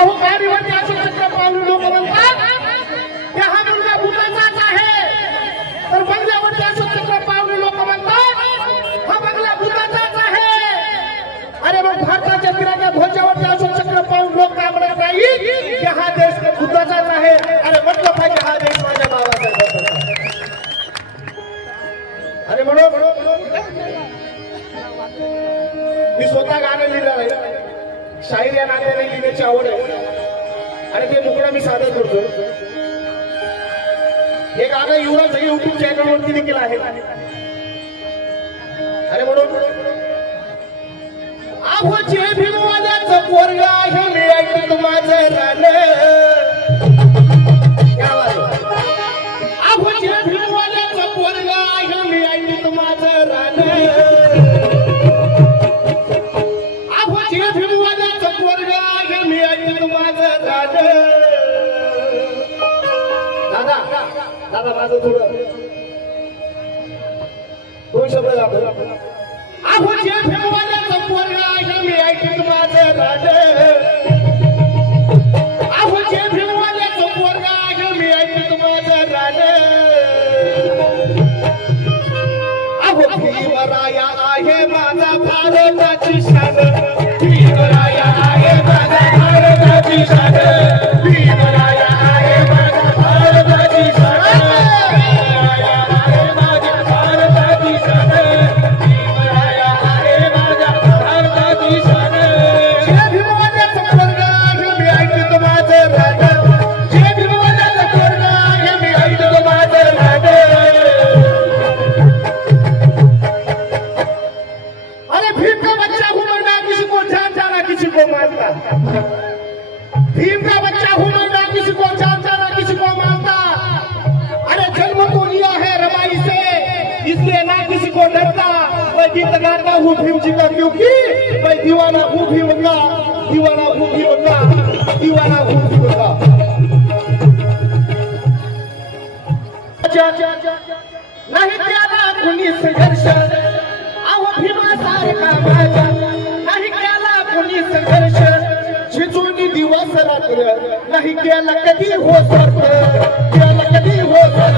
अहो गाडीवरती अशोक चक्र पाहून लोक म्हणतात की हा मुलगा भूताचाच आहे, तर बंगल्यावरती अशोक चक्र पाहून लोक म्हणतात हा बंगला भूताचाच आहे. अरे मग भारताच्या तिरंगा ध्वजावरती अशोक चक्र पाहून लोक काय म्हणत नाही की हा देश भूताचाच आहे. अरे म्हटलं पाहिजे हा देश माझ्या बाबाचा. अरे म्हणून मी स्वतः गाणं लिहिलं आहे, शाहीर या नात्याने लिहिण्याची आवड आहे आणि ते मुकडा मी सादर करतो. हे गाणं युवराज युट्यूब चॅनल वरती देखील आहे. अरे म्हणून आहोचे भिनवाल्याचं पोरग आहे मी ऐकतो माझं रान. आहोचे भिनवाल्याचं पोरग आहे मी ऐकतो माझं रान. आहोचे भिनवाल्याचं पोरग आहे मी ऐकतो माझं रान. दादा दादा माझं थोडं दोन शब्द जातो. आहोचे भिनवाल्याचं पोरग आहे मी ऐकतो माझं रान. आहोचे भिनवाल्याचं पोरग आहे मी ऐकतो माझं रान. अहो भीमराया आहे माझा भारताची शान. भीमराया आहे माझा भारताची शान. भीमराया आहे माझा भारताची शान. भीमराया आहे माझ्या भारताची शान. भीमराया आहे माझ्या भारताची शान. जे भीमवाल्याचं पोरग आहे मी ऐकतो माझं रान. जे भीमवाल्याचं पोरग आहे मी ऐकतो माझं रान. अरे भीम का बच्चा हूँ मैं ना किसी को जान जाना किसी को मानता. भीम का बच्चा हूँ मैं ना किसी को जान जाना किसी को मानता. अरे जन्म तो लिया है रबाई से इसलिए ना किसी को डरता. मैं गीत गाता हूँ भीम जी का क्योंकि मैं दीवाना हूँ भीम का. दीवाना हूँ भीम का. दीवाना हूँ भीम का. नहीं त्याला कुणी संघर्ष. अहो भीमासारखा माझा नाही केला कुणी संघर्ष. झिजून दिवस रात्र नाही केला कधी हो सर. केला कधी हो सर.